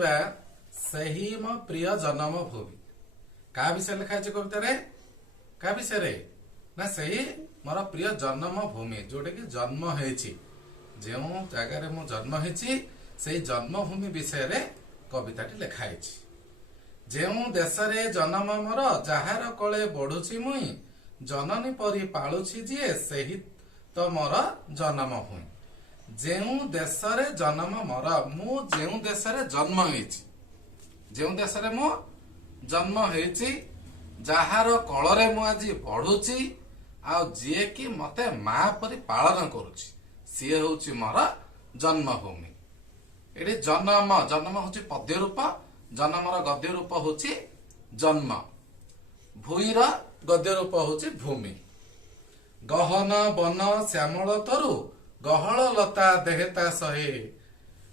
लिखिबा सही मो प्रिय जन्म भूमि का विषय लिखा है कविता रे का विषय रे ना सही मोर प्रिय जन्म भूमि जोटा कि जन्म हेछि जो जगार मु जन्म हेछि से जन्मभूमि विषय रे कविताटी लिखा है जो देश रे जन्म मोर जार कले बढ़ुछि मुई जननी परी पालुछि जे सही तो मोर जन्म भूमि जो देश रे जन्म मोर मु जो देश रे जन्म हेछि जो देश रे मु जन्म हेछि जार कलरे मु आज बढ़ुछि आ जे कि मते मां परी पालन करूछि सी होछि मोर जन्मभूमि। एठी जन्म जन्म होछि पद्य रूप जन्मर गद्य रूप होछि जन्म भूईर गद्य रूप होछि भूमि। गहन बन श्यामल तरु गहल लता देहता सहे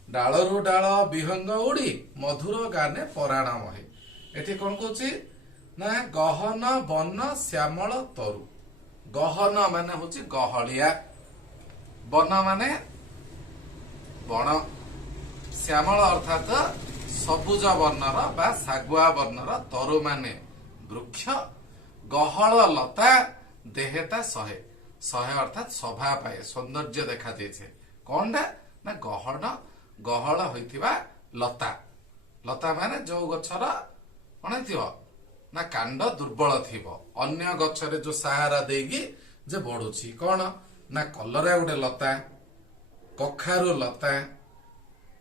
डालरू डाल विहंग उड़ी मधुर गाने पराण महे। एठी कोन कहूछि ना गहन बन श्यामल तरु गहन माने होछि गहलिया वन माने बण श्यामल अर्थात सबुज वर्णर बा सागुआ वर्णर तरु माने वृक्ष गहल लता देहता सहे सहे अर्थात शोभा पाए सौंदर्य देखा जाइछे कोनटा ना गहल होइथिबा लता लता माने जो गछर कोन थिबो ना कांड दुर्बल थिबो अन्य गछरे जो सहारा देगी जे बढ़ुछि कोन ना कलरा गोटे लता कखारु लता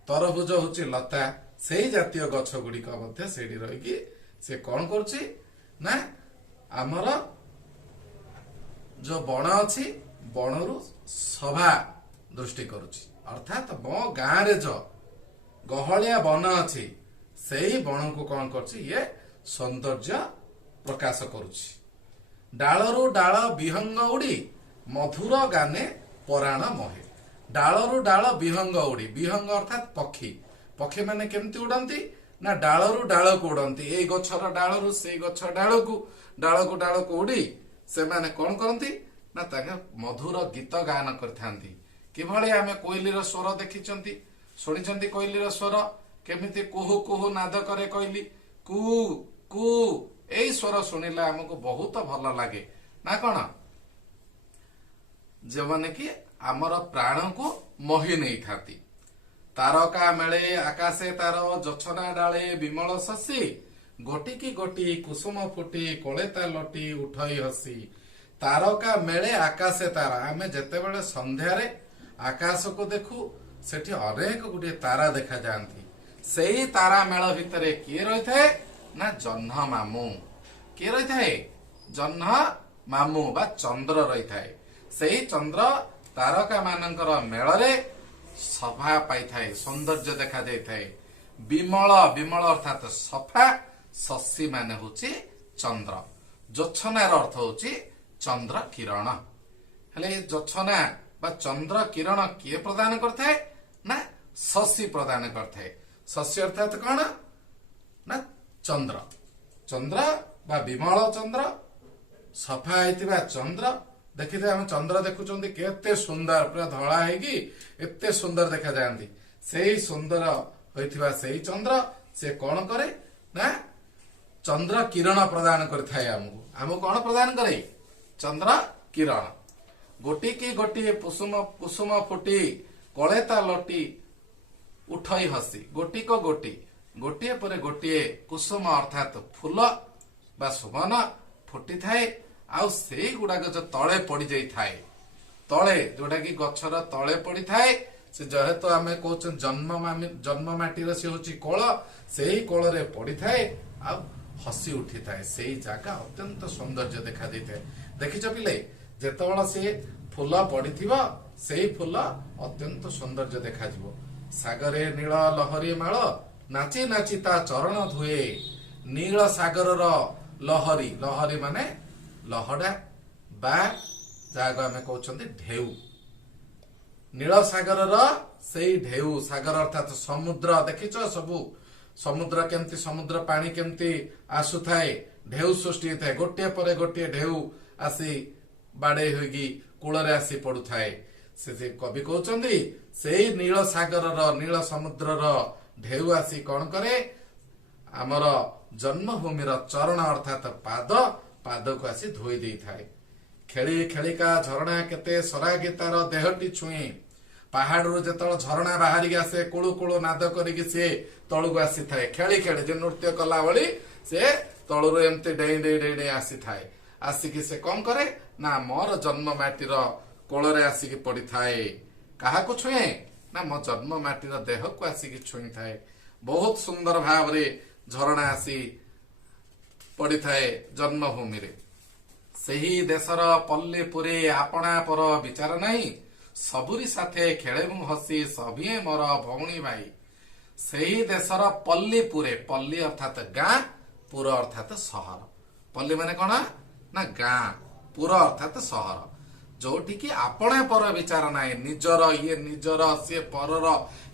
तरभुज होछि लता सेही जातीय गछ गुड़िक मध्य सेठी रहिकी से कोन करूछि ना हमर जो बण अछि बणरु सभा दृष्टि करूछि अर्थात मो गाँ रे जो गहलिया वन अछि सेही बण को कोन करछि ये सौंदर्य प्रकाश करुछि। डालरू डाल विहंग उड़ी मधुर गाने पराण महे डालरू डाल विहंग उड़ी विहंग अर्थात पक्षी पक्षी माने केमती उड़ंती ना डालरू डाल को उड़ंती ए गछर डालरू से गछ डाल को उड़ी से माने कोन करंती ना ताके मधुर गीत गान करथांती किभଳି आमे कोइलीर स्वर देखिचंती सुनिचंती कोइलीर स्वर केमिति कुहु कुहु नाद करे कोइली कु कु एई स्वर सुनिला हमको बहुत भल लागे ना कोन जे माने कि हमर प्राण को मोहि नहीं थाती तारका मेले आकाशे तार जछना डाले विमल शशि गोटी की गोटी कुसुम फुटी कोलेता लटी उठई हसी तारका मेले आकाशे तारा आमे जेते बेले संध्यारे आकाश को देखु सेठी अनेक गुटे तारा देखा जाती सेही तारा मेल भितरे किए रही थाए ना जह्न मामू किए रही थाए जह्न मामू बा चंद्र रही थाए सेही चंद्र तारका मानकर मेଳରେ सभा पाई थाए सौंदर्य देखा जाई थाए विमल विमल अर्थात सफा शशि माने होची चंद्र जोच्छनार अर्थ होची चंद्र किरण हेले जोच्छना बा चंद्र किरण किए प्रदान करथाए ना शशि प्रदान करथाए शशि अर्थात कौन ना चंद्र चंद्र बा विमल चंद्र सफा होइतिबा चंद्र देखिथे हम चंद्र देखुचंदी केते सुंदर पूरा धळा हेगी एते सुंदर देखा जांदी सेही सुंदर होइतिबा सेही चंद्र से कोन करे ना चंद्र किरण प्रदान करथाय हमको कोन प्रदान करे चंद्र किरण गोटी की गोटी कुसुम कुसुम फुटी कलेता लटी उठई हसी गोटी को गोटी गोटे पर गोटे कुसुम अर्थात फूल बा सुमन फुटी थाए आउ से गुड़ाक जो तले पड़ी जाई थाए तले जोटा कि गछर तले पड़ी थाए से जेहेतु आमे कहउछ जन्म माटीर से होची कोळ सेही कोଳରେ पड़ी थाए आ हसी उठी थाए सेही जागा अत्यंत सौंदर्य देखा देते देखिछ पिले जेतबेला से फूल पड़िथिबा सेही फूल अत्यंत सौंदर्य देखा जिवो सागरे नील लहरी माळ नाची नाची ता चरण धुए नील सागर लहरी लहरी माने लहड़ा बा जागो आमे कहउछंती ढेउ नील सागर सेही ढेउ सागर अर्थात समुद्र देखिछ सबु समुद्र केमती समुद्र पानी केमती आसु थाए ढेउ सृष्टि थाए गोटे परे गोटे ढेउ आसी बाडे होगी कूଳରେ आसी पड़ुथाए से कवि कहउछंती सेही नील सागर नील समुद्र ଢେଉ ଆସି କଣ କରେ ଆମର ଜନ୍ମଭୂମିର ଚରଣ ଅର୍ଥାତ ପାଦକୁ ଆସି ଧୋଇ ଦେଇଥାଏ। ଖେଳି ଖେଳିକା ଝରଣା କେତେ ସରାଗୀ ତାର ଦେହଟି ଛୁଇଁ। ପାହାଡରୁ ଯେତେବେଳେ ଝରଣା ବାହାରିକି ଆସେ କୁଳୁ କୁଳୁ ନାଦ କରିକି ସିଏ ତଳକୁ ଆସିଥାଏ। ଖେଳି ଖେଳି ଯେ ନୃତ୍ୟ କଲା ଭଳି ସେ ତଳରୁ ଏମିତି ଡେଇଁ ଡେଇଁ ଡେଇଁ ଡେଇଁ ଆସିଥାଏ। ଆସିକି ସେ କଣ କରେ ନା ମୋର ଜନ୍ମ ମାଟିର କୋଳରେ ଆସିକି ପଡିଥାଏ। କାହାକୁ ଛୁଏଁ ନା ମୋ ଜନ୍ମ ମାଟିର ଦେହକୁ ଆସିକି ଛୁଇଁଥାଏ। ବହୁତ ସୁନ୍ଦର ଭାବରେ ଝରଣା ଆସି ପଡିଥାଏ ଜନ୍ମଭୂମିରେ। ସେହି ଦେଶର ପଲ୍ଲୀ ପୁରୀ ଆପଣା ପର ବିଚାର ନାହିଁ। ସବୁରି ସାଥେ ଖେଳେ ମୁଁ ହସି ସଭିଏ ମୋର ଭଉଣୀ ଭାଇ। ସେହି ଦେଶର ପଲ୍ଲୀ ପୁରେ, ପଲ୍ଲୀ ଅର୍ଥାତ ଗାଁ, ପୁର ଅର୍ଥାତ ସହର। ପଲ୍ଲୀ ମାନେ କଣ ନା ଗାଁ, ପୁର ଅର୍ଥାତ ସହର। ଯୋଉଠିକି ଆପଣା ପର ବିଚାର ନାହିଁ, ନିଜର ଇଏ ନିଜର ସିଏ ପରର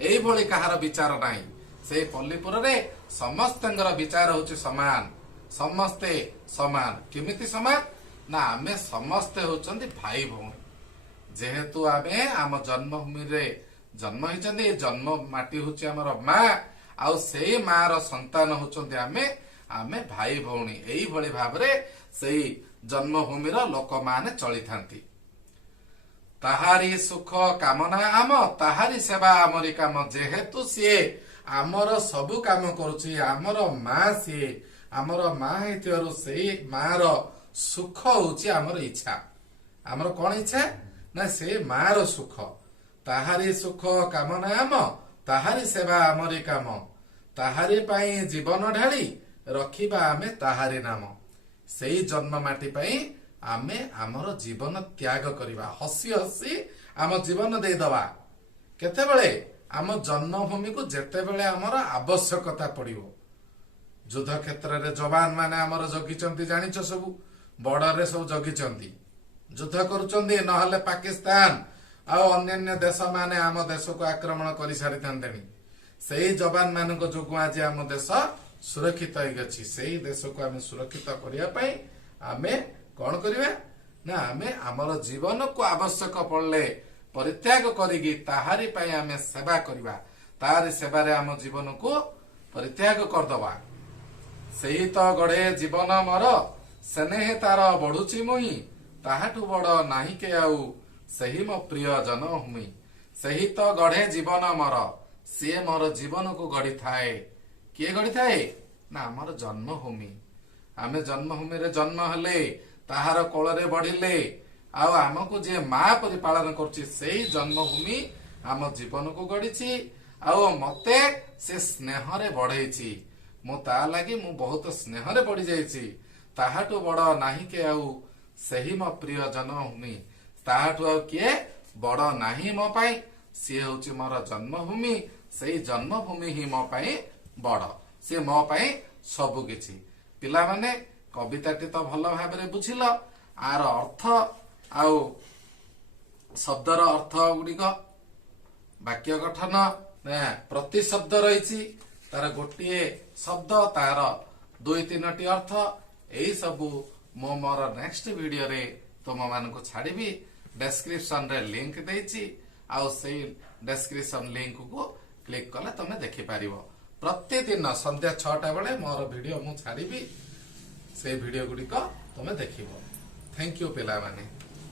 ଏଇଭଳି କାହାର ବିଚାର ନାହିଁ। ସେଇ ପଲ୍ଲୀପୁରରେ ସମସ୍ତଙ୍କର ବିଚାର ହଉଛି ସମାନ, ସମସ୍ତେ ସମାନ। କେମିତି ସମାନ ନା ଆମେ ସମସ୍ତେ ହଉଛନ୍ତି ଭାଇ ଭଉଣୀ। ଯେହେତୁ ଆମେ ଆମ ଜନ୍ମଭୂମିରେ ଜନ୍ମ ହେଇଛନ୍ତି, ଜନ୍ମ ମାଟି ହଉଛି ଆମର ମା, ଆଉ ସେଇ ମାର ସନ୍ତାନ ହଉଛନ୍ତି ଆମେ ଭାଇ ଭଉଣୀ। ଏଇଭଳି ଭାବରେ ସେଇ ଜନ୍ମଭୂମିର ଲୋକମାନେ ଚଳିଥାନ୍ତି। ତାହାରି ସୁଖ କାମନା ଆମ, ତାହାରି ସେବା ଆମରି କାମ। ଯେହେତୁ ସିଏ ଆମର ସବୁ କାମ କରୁଛି, ଆମର ମା ସିଏ, ଆମର ମା ହେଇଥିବାରୁ ସେଇ ମାର ସୁଖ ହଉଛି ଆମର ଇଚ୍ଛା। ଆମର କଣ ଇଚ୍ଛା ନା ସେ ମାର ସୁଖ। ତାହାରି ସୁଖ କାମନା ଆମ, ତାହାରି ସେବା ଆମରି କାମ। ତାହାରି ପାଇଁ ଜୀବନ ଢାଳି ରଖିବା ଆମେ ତାହାରି ନାମ। ସେଇ ଜନ୍ମ ମାଟି ପାଇଁ ଆମେ ଆମର ଜୀବନ ତ୍ୟାଗ କରିବା। ହସି ହସି ଆମ ଜୀବନ ଦେଇଦବା। କେତେବେଳେ ଆମ ଜନ୍ମଭୂମିକୁ ଯେତେବେଳେ ଆମର ଆବଶ୍ୟକତା ପଡିବ। ଯୁଦ୍ଧ କ୍ଷେତ୍ରରେ ଯବାନ ମାନେ ଆମର ଜଗିଛନ୍ତି, ଜାଣିଛ ସବୁ ବର୍ଡରରେ ସବୁ ଜଗିଛନ୍ତି, ଯୁଦ୍ଧ କରୁଛନ୍ତି। ନହେଲେ ପାକିସ୍ତାନ ଆଉ ଅନ୍ୟାନ୍ୟ ଦେଶ ମାନେ ଆମ ଦେଶକୁ ଆକ୍ରମଣ କରିସାରିଥାନ୍ତେଣି। ସେଇ ଯବାନ ମାନଙ୍କ ଯୋଗୁଁ ଆଜି ଆମ ଦେଶ ସୁରକ୍ଷିତ ହେଇଅଛି। ସେଇ ଦେଶକୁ ଆମେ ସୁରକ୍ଷିତ କରିବା ପାଇଁ ଆମେ କଣ କରିବା ନା ଆମେ ଆମର ଜୀବନକୁ ଆବଶ୍ୟକ ପଡିଲେ ପରିତ୍ୟାଗ କରିକି ତାହାରି ପାଇଁ ଆମେ ସେବା କରିବା। ତାହାରି ସେବାରେ ଆମ ଜୀବନକୁ ପରିତ୍ୟାଗ କରିଦବା। ସେହି ତ ଗଢେ ଜୀବନ ମୋର, ସ୍ନେହେ ତାର ବଢୁଛି ମୁହିଁ। ତାହାଠୁ ବଡ ନାହିଁ କେ ଆଉ, ସେହି ମୋ ପ୍ରିୟ ଜନ୍ମଭୂମି। ସେହି ତ ଗଢେ ଜୀବନ ମୋର, ସିଏ ମୋର ଜୀବନକୁ ଗଢିଥାଏ। କିଏ ଗଢିଥାଏ ନା ଆମର ଜନ୍ମଭୂମି। ଆମେ ଜନ୍ମଭୂମିରେ ଜନ୍ମ ହେଲେ, ତାହାର କୋଳରେ ବଢିଲେ, ଆଉ ଆମକୁ ଯିଏ ମା ପରି ପାଳନ କରୁଛି, ସେଇ ଜନ୍ମଭୂମି ଆମ ଜୀବନକୁ ଗଢିଛି। ଆଉ ମତେ ସେ ସ୍ନେହରେ ବଢେଇଛି। ମୁଁ ତା ଲାଗି ମୁଁ ବହୁତ ସ୍ନେହରେ ବଢି ଯାଇଛି। ତାହାଠୁ ବଡ ନାହିଁ କେ ଆଉ, ସେହି ମୋ ପ୍ରିୟ ଜନ୍ମଭୂମି। ତାହାଠୁ ଆଉ କିଏ ବଡ ନାହିଁ ମୋ ପାଇଁ। ସିଏ ହଉଛି ମୋର ଜନ୍ମଭୂମି। ସେଇ ଜନ୍ମଭୂମି ହିଁ ମୋ ପାଇଁ ବଡ, ସିଏ ମୋ ପାଇଁ ସବୁ କିଛି। ପିଲାମାନେ କବିତାଟି ତ ଭଲ ଭାବରେ ବୁଝିଲ। ଆର ଅର୍ଥ ଆଉ ଶବ୍ଦର ଅର୍ଥ ଗୁଡିକ, ବାକ୍ୟ ଗଠନ, ପ୍ରତି ଶବ୍ଦ ରହିଛି, ତାର ଗୋଟିଏ ଶବ୍ଦ, ତାର 2-3ଟି ଅର୍ଥ। ଏଇ ସବୁ ମୁଁ ମୋର ନେକ୍ସଟ ଭିଡିଓରେ ତୁମ ମାନଙ୍କୁ ଛାଡିବି। ଡେସ୍କ୍ରିପସନ ରେ ଲିଙ୍କ ଦେଇଛି, ଆଉ ସେଇ ଡେସ୍କ୍ରିପସନ ଲିଙ୍କକୁ କ୍ଲିକ କଲେ ତମେ ଦେଖିପାରିବ। ପ୍ରତିଦିନ ସନ୍ଧ୍ୟା 6ଟା ବେଳେ ମୋର ଭିଡିଓ ମୁଁ ଛାଡିବି। ସେଇ ଭିଡିଓ ଗୁଡିକ ତମେ ଦେଖିବ। ଥ୍ୟାଙ୍କ ୟୁ ପିଲାମାନେ।